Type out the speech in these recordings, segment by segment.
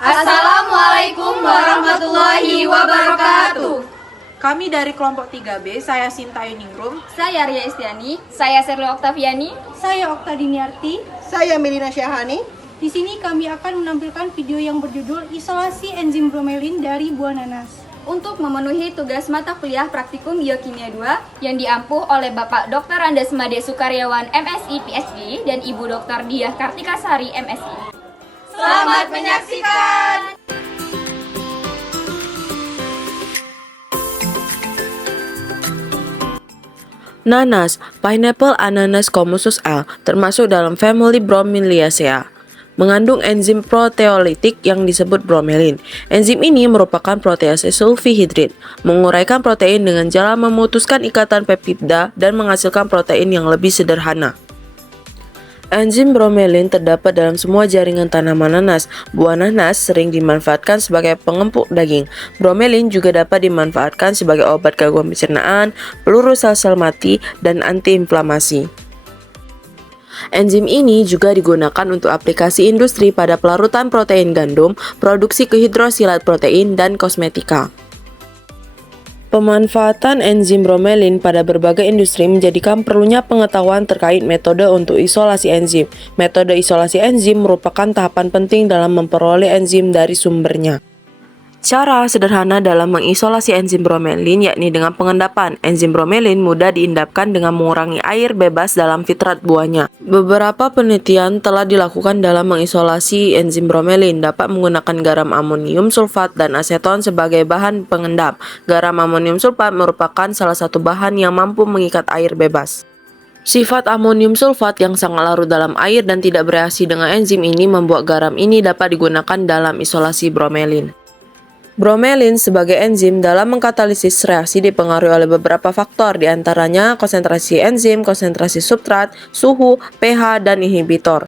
Assalamualaikum warahmatullahi wabarakatuh. Kami dari kelompok 3B, saya Sinta Yuningrum, Saya Ria Estiani, saya Serli Oktaviani, Saya Okta Diniarti. Saya Melina Syahani. Di sini kami akan menampilkan video yang berjudul Isolasi Enzim Bromelin dari Buah Nanas. untuk memenuhi tugas mata kuliah Praktikum Biokimia 2 yang diampuh oleh Bapak Dr. Andes Made Sukaryawan MSI PhD dan Ibu Dr. Diah Kartikasari MSI. Selamat menyaksikan! Nanas, Pineapple Ananas Commusus L, termasuk dalam famili Bromeliaceae, mengandung enzim proteolitik yang disebut bromelin. Enzim ini merupakan protease sulfihidrid, menguraikan protein dengan cara memutuskan ikatan peptida dan menghasilkan protein yang lebih sederhana. Enzim bromelin terdapat dalam semua jaringan tanaman nanas. Buah nanas sering dimanfaatkan sebagai pengempuk daging. Bromelin juga dapat dimanfaatkan sebagai obat gangguan pencernaan, peluru sel-sel mati, dan antiinflamasi. Enzim ini juga digunakan untuk aplikasi industri pada pelarutan protein gandum, produksi kehidrosilat protein, dan kosmetika. Pemanfaatan enzim bromelin pada berbagai industri menjadikan perlunya pengetahuan terkait metode untuk isolasi enzim. Metode isolasi enzim merupakan tahapan penting dalam memperoleh enzim dari sumbernya. Cara sederhana dalam mengisolasi enzim bromelin yakni dengan pengendapan. Enzim bromelin mudah diendapkan dengan mengurangi air bebas dalam fitrat buahnya. Beberapa penelitian telah dilakukan dalam mengisolasi enzim bromelin, dapat menggunakan garam amonium sulfat dan aseton sebagai bahan pengendap. Garam amonium sulfat merupakan salah satu bahan yang mampu mengikat air bebas. Sifat amonium sulfat yang sangat larut dalam air dan tidak bereaksi dengan enzim ini membuat garam ini dapat digunakan dalam isolasi bromelin. Bromelin sebagai enzim dalam mengkatalisis reaksi dipengaruhi oleh beberapa faktor, diantaranya konsentrasi enzim, konsentrasi substrat, suhu, pH, dan inhibitor.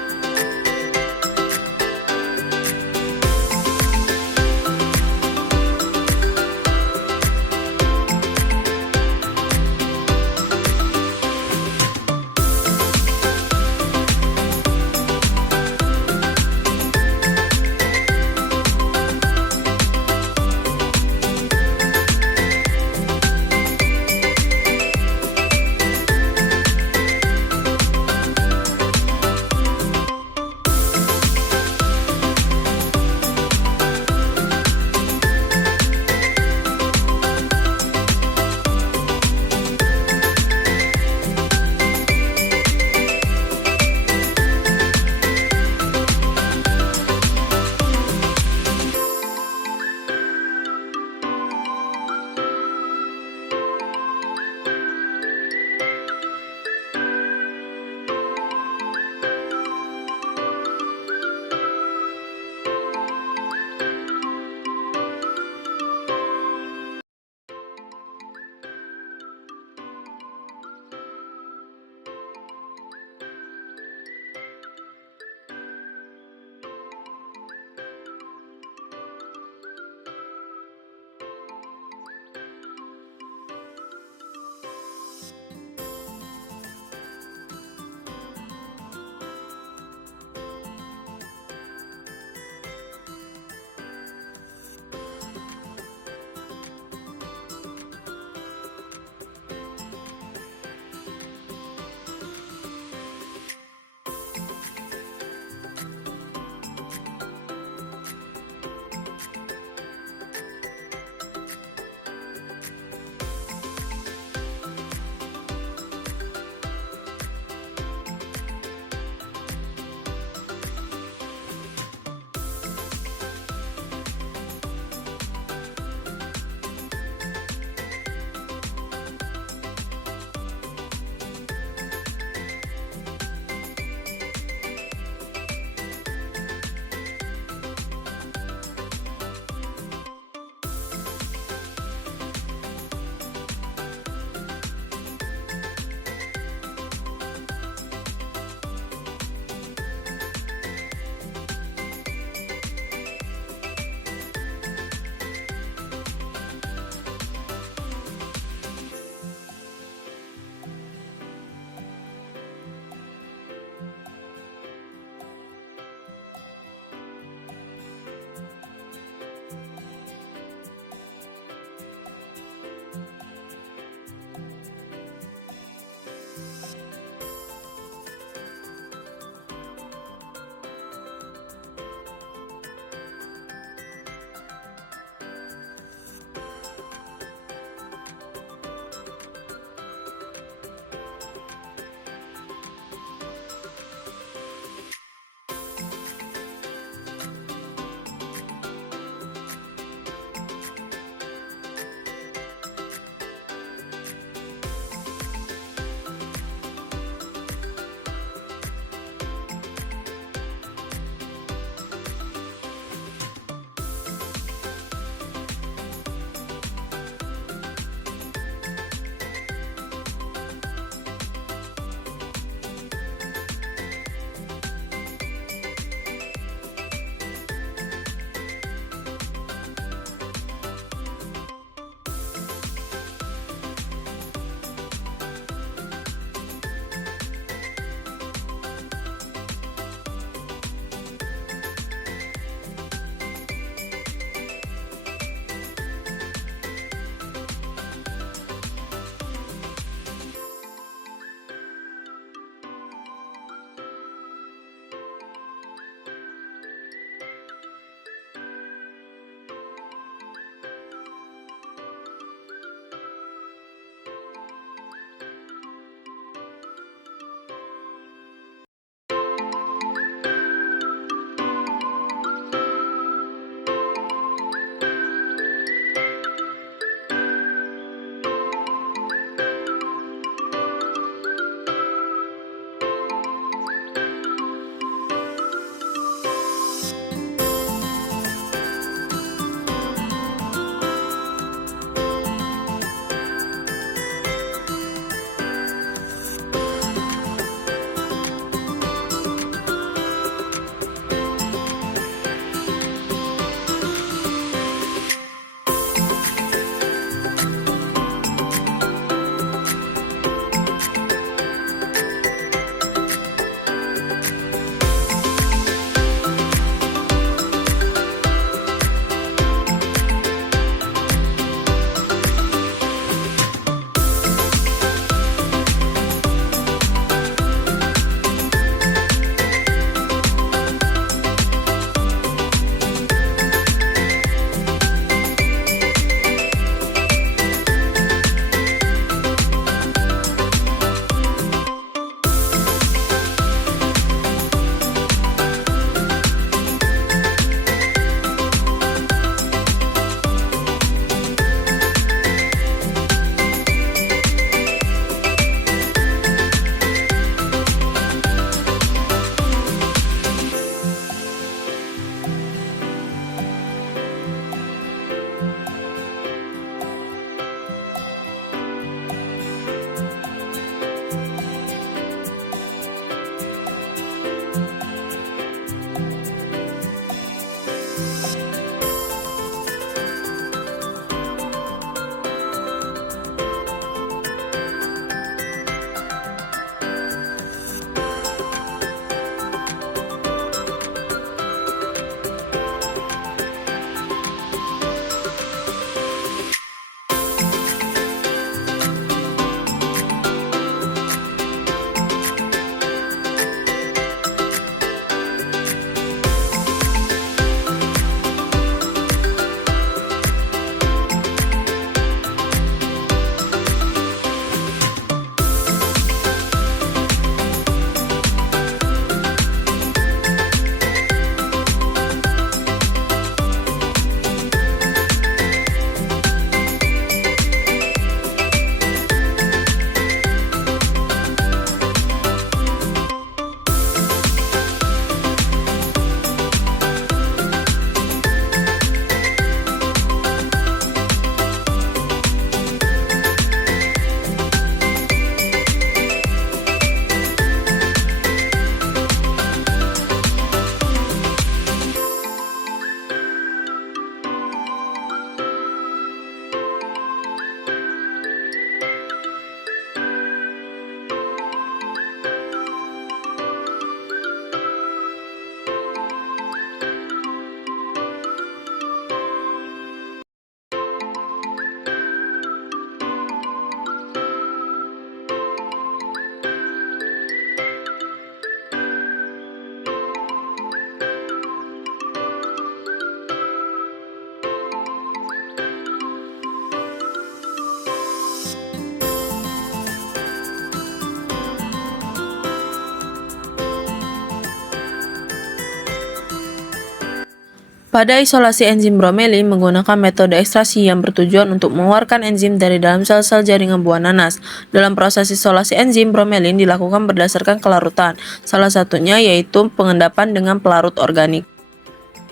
Pada isolasi enzim bromelin menggunakan metode ekstraksi yang bertujuan untuk mengeluarkan enzim dari dalam sel-sel jaringan buah nanas. Dalam proses isolasi enzim bromelin dilakukan berdasarkan kelarutan, salah satunya yaitu pengendapan dengan pelarut organik.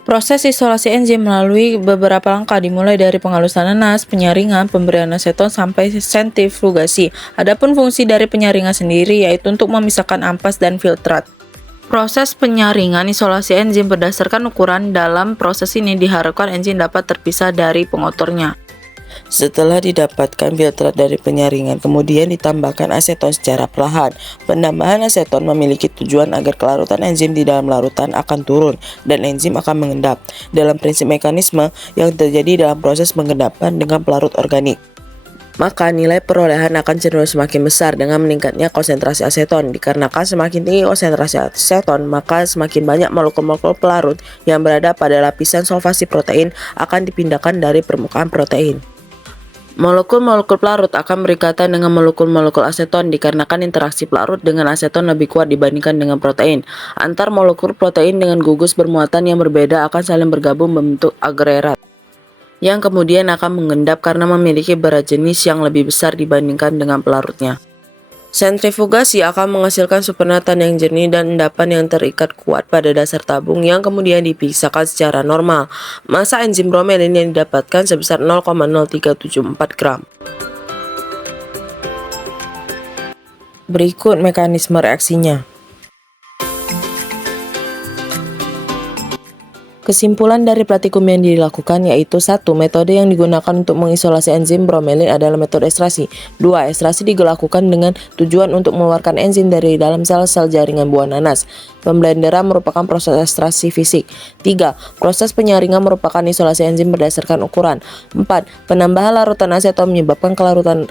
Proses isolasi enzim melalui beberapa langkah dimulai dari penghalusan nanas, penyaringan, pemberian aseton sampai sentrifugasi. Adapun fungsi dari penyaringan sendiri yaitu untuk memisahkan ampas dan filtrat. Proses penyaringan isolasi enzim berdasarkan ukuran. Dalam proses ini diharapkan enzim dapat terpisah dari pengotornya. Setelah didapatkan filtrat dari penyaringan, kemudian ditambahkan aseton secara perlahan. Penambahan aseton memiliki tujuan agar kelarutan enzim di dalam larutan akan turun dan enzim akan mengendap. Dalam prinsip mekanisme yang terjadi dalam proses pengendapan dengan pelarut organik, maka nilai perolehan akan cenderung semakin besar dengan meningkatnya konsentrasi aseton. Dikarenakan semakin tinggi konsentrasi aseton, maka semakin banyak molekul-molekul pelarut yang berada pada lapisan solvasi protein akan dipindahkan dari permukaan protein. Molekul-molekul pelarut akan berikatan dengan molekul-molekul aseton dikarenakan interaksi pelarut dengan aseton lebih kuat dibandingkan dengan protein. Antar molekul protein dengan gugus bermuatan yang berbeda akan saling bergabung membentuk agregat, yang kemudian akan mengendap karena memiliki berat jenis yang lebih besar dibandingkan dengan pelarutnya. Sentrifugasi akan menghasilkan supernatan yang jernih dan endapan yang terikat kuat pada dasar tabung yang kemudian dipisahkan secara normal. Massa enzim bromelin yang didapatkan sebesar 0,0374 gram. Berikut mekanisme reaksinya. Kesimpulan dari praktikum yang dilakukan yaitu 1. Metode yang digunakan untuk mengisolasi enzim bromelin adalah metode ekstraksi. 2. Ekstraksi dilakukan dengan tujuan untuk mengeluarkan enzim dari dalam sel-sel jaringan buah nanas. Pemblenderan merupakan proses ekstraksi fisik. 3. Proses penyaringan merupakan isolasi enzim berdasarkan ukuran. 4. Penambahan larutan aseton menyebabkan kelarutan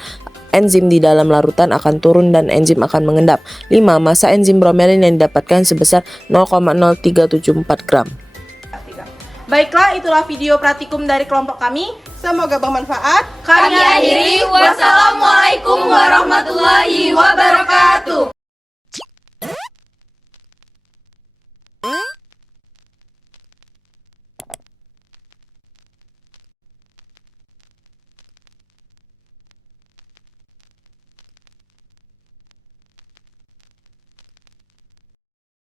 enzim di dalam larutan akan turun dan enzim akan mengendap. 5. Massa enzim bromelin yang didapatkan sebesar 0,0374 gram. Baiklah, itulah video praktikum dari kelompok kami. Semoga bermanfaat. Kami akhiri. Wassalamualaikum warahmatullahi wabarakatuh.